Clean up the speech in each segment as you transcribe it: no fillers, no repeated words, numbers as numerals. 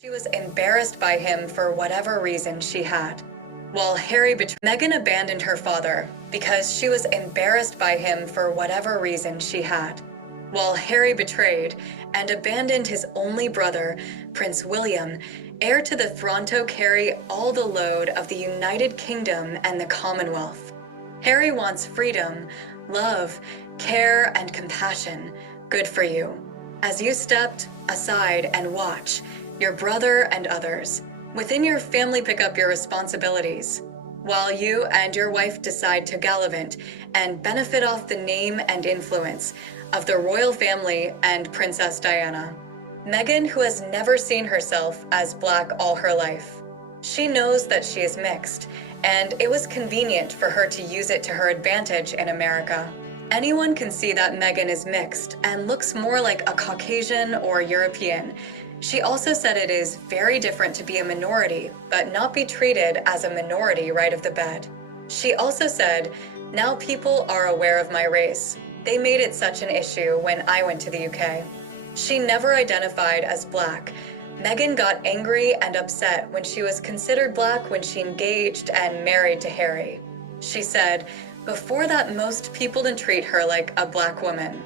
She was embarrassed by him for whatever reason she had. While Harry betrayed, Meghan abandoned her father because she was embarrassed by him for whatever reason she had. While Harry betrayed and abandoned his only brother, Prince William, heir to the throne, to carry all the load of the United Kingdom and the Commonwealth. Harry wants freedom, love, care, and compassion. Good for you. As you stepped aside and watch your brother and others within your family pick up your responsibilities, while you and your wife decide to gallivant and benefit off the name and influence of the royal family and Princess Diana. Meghan, who has never seen herself as Black all her life, she knows that she is mixed, and it was convenient for her to use it to her advantage in America. Anyone can see that Meghan is mixed and looks more like a Caucasian or European. She also said it is very different to be a minority, but not be treated as a minority right of the bed. She also said, "Now people are aware of my race. They made it such an issue when I went to the UK." She never identified as Black. Meghan got angry and upset when she was considered Black when she engaged and married to Harry. She said, "Before that, most people didn't treat her like a Black woman."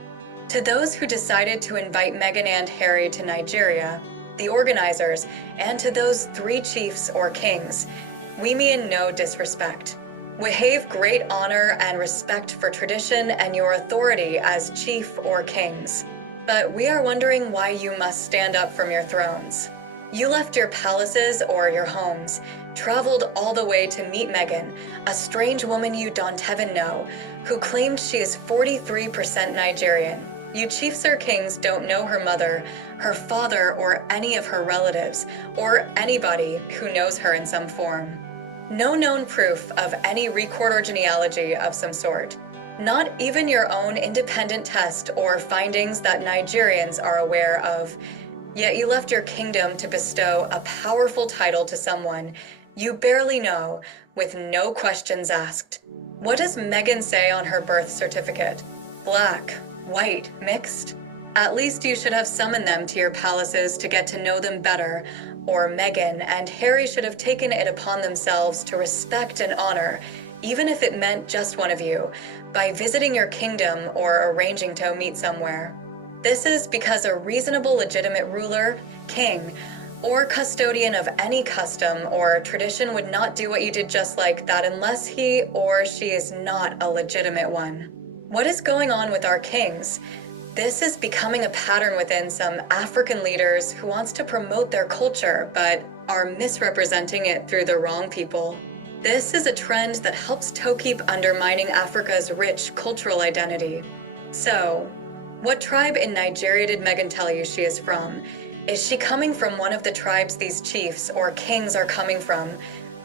To those who decided to invite Meghan and Harry to Nigeria, the organizers, and to those 3 chiefs or kings, we mean no disrespect. We have great honor and respect for tradition and your authority as chief or kings. But we are wondering why you must stand up from your thrones. You left your palaces or your homes, traveled all the way to meet Meghan, a strange woman you don't even know, who claimed she is 43% Nigerian. You chiefs or kings don't know her mother, her father, or any of her relatives, or anybody who knows her in some form. No known proof of any record or genealogy of some sort. Not even your own independent test or findings that Nigerians are aware of. Yet you left your kingdom to bestow a powerful title to someone you barely know, with no questions asked. What does Meghan say on her birth certificate? Black, white, mixed? At least you should have summoned them to your palaces to get to know them better, or Meghan and Harry should have taken it upon themselves to respect and honor, even if it meant just one of you, by visiting your kingdom or arranging to meet somewhere. This is because a reasonable, legitimate ruler, king, or custodian of any custom or tradition would not do what you did just like that unless he or she is not a legitimate one. What is going on with our kings? This is becoming a pattern within some African leaders who wants to promote their culture but are misrepresenting it through the wrong people. This is a trend that helps to keep undermining Africa's rich cultural identity. So, what tribe in Nigeria did Meghan tell you she is from? Is she coming from one of the tribes these chiefs or kings are coming from?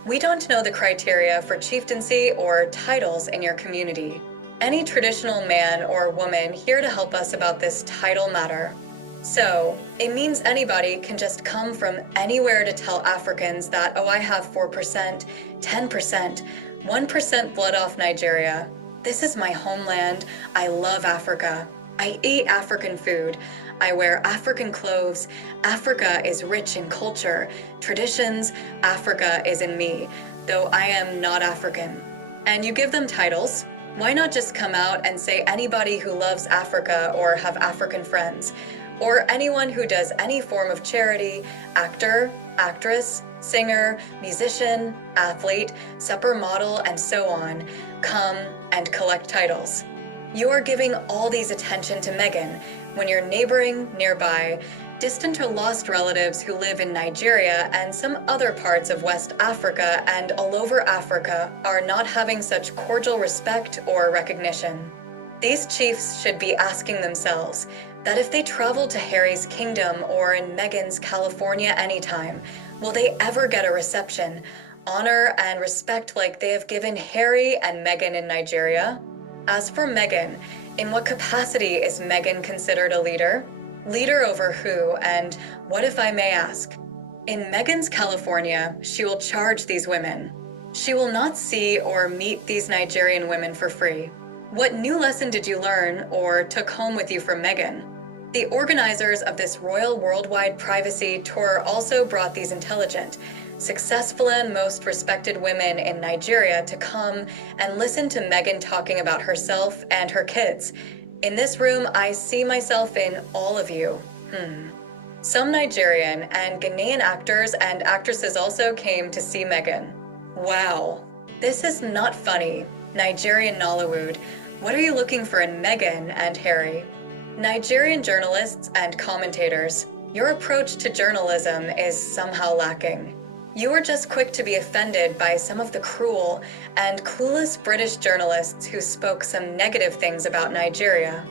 We don't know the criteria for chieftaincy or titles in your community. Any traditional man or woman here to help us about this title matter. So, it means anybody can just come from anywhere to tell Africans that, oh, I have 4%, 10%, 1% blood off Nigeria. This is my homeland. I love Africa. I eat African food. I wear African clothes. Africa is rich in culture, traditions. Africa is in me, though I am not African. And you give them titles. Why not just come out and say anybody who loves Africa or have African friends, or anyone who does any form of charity, actor, actress, singer, musician, athlete, supper model, and so on, come and collect titles. You are giving all these attention to Meghan when your neighboring, nearby, distant or lost relatives who live in Nigeria and some other parts of West Africa and all over Africa are not having such cordial respect or recognition. These chiefs should be asking themselves that if they travel to Harry's kingdom or in Meghan's California anytime, will they ever get a reception, honor, and respect like they have given Harry and Meghan in Nigeria? As for Meghan, in what capacity is Meghan considered a leader? Leader over who, and what, if I may ask? In Meghan's California, she will charge these women. She will not see or meet these Nigerian women for free. What new lesson did you learn or took home with you from Meghan? The organizers of this royal worldwide privacy tour also brought these intelligent, successful and most respected women in Nigeria to come and listen to Meghan talking about herself and her kids. In this room, I see myself in all of you. Some Nigerian and Ghanaian actors and actresses also came to see Meghan. Wow, this is not funny. Nigerian Nollywood, what are you looking for in Meghan and Harry? Nigerian journalists and commentators, your approach to journalism is somehow lacking. You were just quick to be offended by some of the cruel and clueless British journalists who spoke some negative things about Nigeria.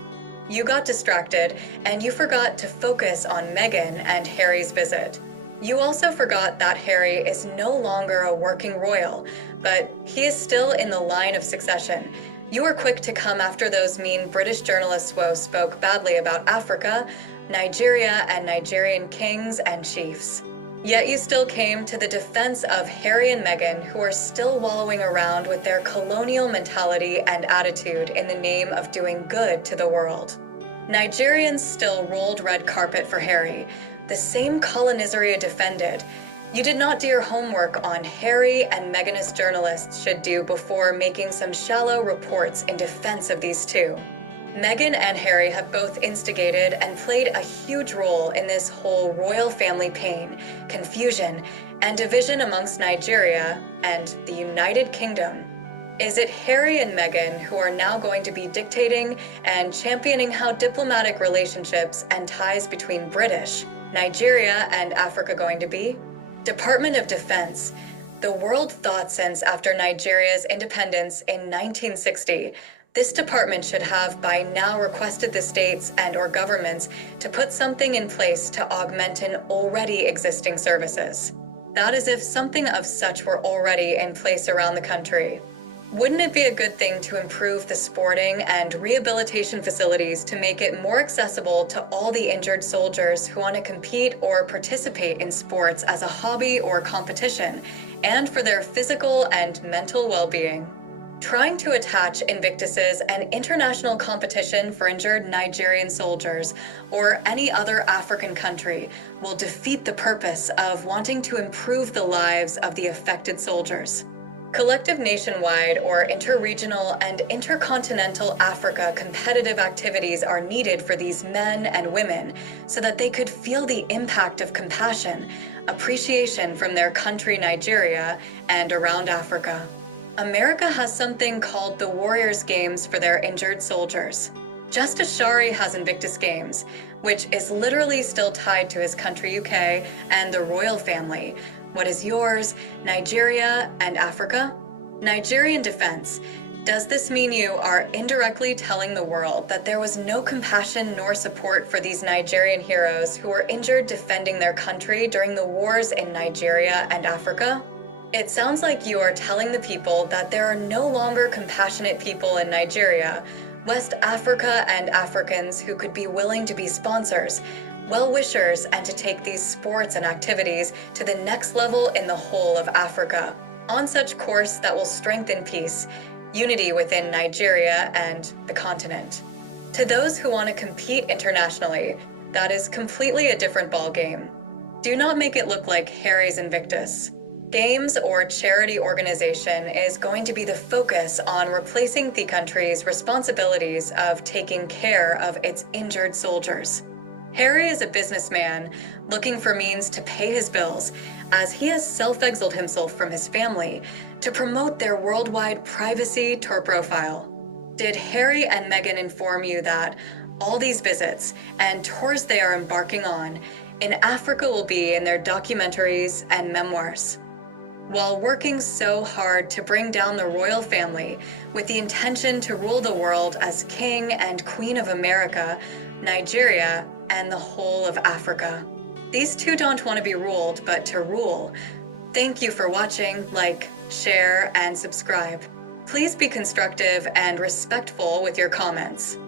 You got distracted and you forgot to focus on Meghan and Harry's visit. You also forgot that Harry is no longer a working royal, but he is still in the line of succession. You were quick to come after those mean British journalists who spoke badly about Africa, Nigeria, and Nigerian kings and chiefs. Yet you still came to the defense of Harry and Meghan, who are still wallowing around with their colonial mentality and attitude in the name of doing good to the world. Nigerians still rolled red carpet for Harry, the same colonizer you defended. You did not do your homework on Harry and Meghan as journalists should do before making some shallow reports in defense of these two. Meghan and Harry have both instigated and played a huge role in this whole royal family pain, confusion, and division amongst Nigeria and the United Kingdom. Is it Harry and Meghan who are now going to be dictating and championing how diplomatic relationships and ties between British, Nigeria, and Africa going to be? Department of Defense. The world thought since after Nigeria's independence in 1960, this department should have by now requested the states and/or governments to put something in place to augment an already existing services. That is if something of such were already in place around the country. Wouldn't it be a good thing to improve the sporting and rehabilitation facilities to make it more accessible to all the injured soldiers who want to compete or participate in sports as a hobby or competition, and for their physical and mental well-being? Trying to attach Invictus's an international competition for injured Nigerian soldiers or any other African country will defeat the purpose of wanting to improve the lives of the affected soldiers. Collective nationwide or interregional and intercontinental Africa competitive activities are needed for these men and women so that they could feel the impact of compassion, appreciation from their country Nigeria and around Africa. America has something called the Warriors Games for their injured soldiers. Just as Shari has Invictus Games, which is literally still tied to his country UK and the royal family. What is yours, Nigeria and Africa? Nigerian defense. Does this mean you are indirectly telling the world that there was no compassion nor support for these Nigerian heroes who were injured defending their country during the wars in Nigeria and Africa? It sounds like you are telling the people that there are no longer compassionate people in Nigeria, West Africa, and Africans who could be willing to be sponsors, well-wishers, and to take these sports and activities to the next level in the whole of Africa, on such course that will strengthen peace, unity within Nigeria and the continent. To those who want to compete internationally, that is completely a different ballgame. Do not make it look like Harry's Invictus. Games or charity organization is going to be the focus on replacing the country's responsibilities of taking care of its injured soldiers. Harry is a businessman looking for means to pay his bills, as he has self-exiled himself from his family to promote their worldwide privacy tour profile. Did Harry and Meghan inform you that all these visits and tours they are embarking on in Africa will be in their documentaries and memoirs? While working so hard to bring down the royal family with the intention to rule the world as King and Queen of America, Nigeria, and the whole of Africa. These two don't want to be ruled, but to rule. Thank you for watching, like, share, and subscribe. Please be constructive and respectful with your comments.